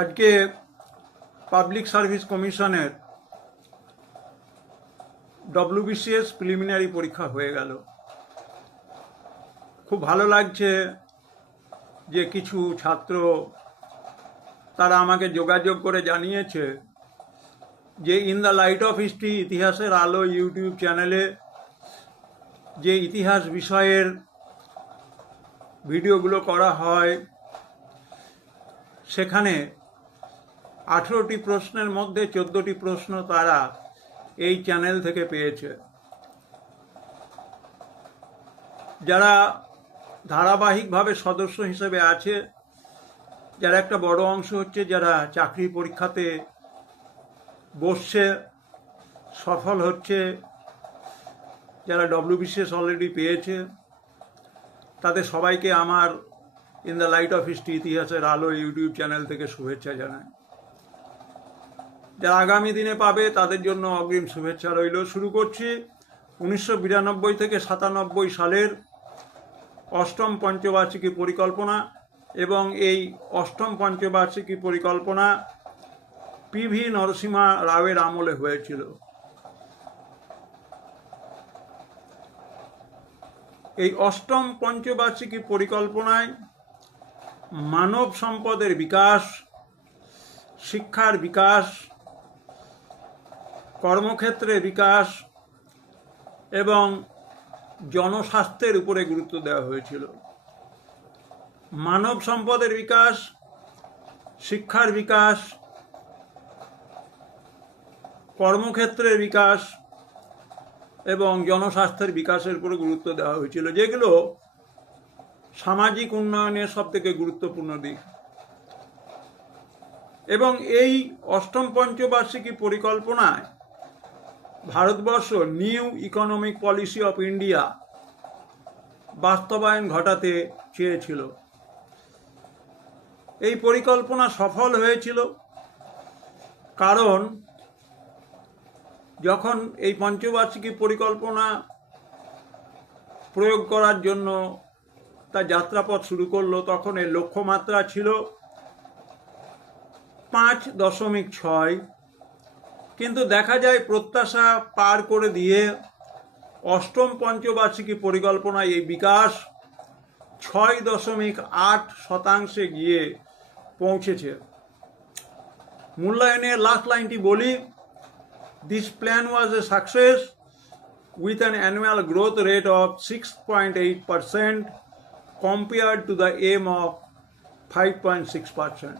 আজকে public service কমিশনের WBCS preliminary পরীক্ষা হয়ে গেল। খুব ভালো লাগছে যে কিছু ছাত্র তারা আমাকে যোগাযোগ করে জানিয়েছে যে in the light off history ইতিহাসের আলো ইউটিউব চ্যানেলে যে ইতিহাস বিষয়ের ভিডিওগুলো করা হয় সেখানে 18টি প্রশ্নের মধ্যে 14টি প্রশ্ন তারা এই চ্যানেল থেকে পেয়েছে। যারা ধারাবাহিকভাবে সদস্য হিসেবে আছে, যারা একটা বড় অংশ হচ্ছে যারা চাকরি পরীক্ষাতে বসছে, সফল হচ্ছে, যারা ডব্লিউবিসিএস অলরেডি পেয়েছে, তাদের সবাইকে আমার in the light off history ইতিহাসের আলো ইউটিউব চ্যানেল থেকে শুভেচ্ছা জানাই। যারা আগামী দিনে পাবে তাদের জন্য অগ্রিম শুভেচ্ছা রইল। শুরু করছি 1992 থেকে 97 সালের অষ্টম পঞ্চবার্ষিকী পরিকল্পনা, এবং এই অষ্টম পঞ্চবার্ষিকী পরিকল্পনা পিভি নরসিমহা রাওয়ের আমলে হয়েছিল। এই অষ্টম পঞ্চবার্ষিকী পরিকল্পনায় মানব সম্পদের বিকাশ, শিক্ষার বিকাশ, কর্মক্ষেত্রে বিকাশ এবং জনস্বাস্থ্যের উপরে গুরুত্ব দেওয়া হয়েছিল। মানব সম্পদের বিকাশ, শিক্ষার বিকাশ, কর্মক্ষেত্রের বিকাশ এবং জনস্বাস্থ্যের বিকাশের উপরে গুরুত্ব দেওয়া হয়েছিল, যেগুলো সামাজিক উন্নয়নের সবথেকে গুরুত্বপূর্ণ দিক। এবং এই অষ্টম পঞ্চবার্ষিকী পরিকল্পনায় Bharatvarsha new economic policy of India বাস্তবায়ন ঘটাতে চেয়েছিল। এই পরিকল্পনা সফল হয়েছিল কারণ যখন এই পঞ্চবার্ষিকী পরিকল্পনা প্রয়োগ করার জন্য তার যাত্রাপথ শুরু করলো, তখন এর লক্ষ্যমাত্রা ছিল 5.6, কিন্তু দেখা যায় প্রত্যাশা পার করে দিয়ে অষ্টম পঞ্চবার্ষিকী পরিকল্পনায় এই বিকাশ 6.8% গিয়ে পৌঁছেছে। মূল্যায়নের লাস্ট লাইনটি বলি, this plan was A success with an annual growth rate of 6.8% compared to the aim of 5.6%.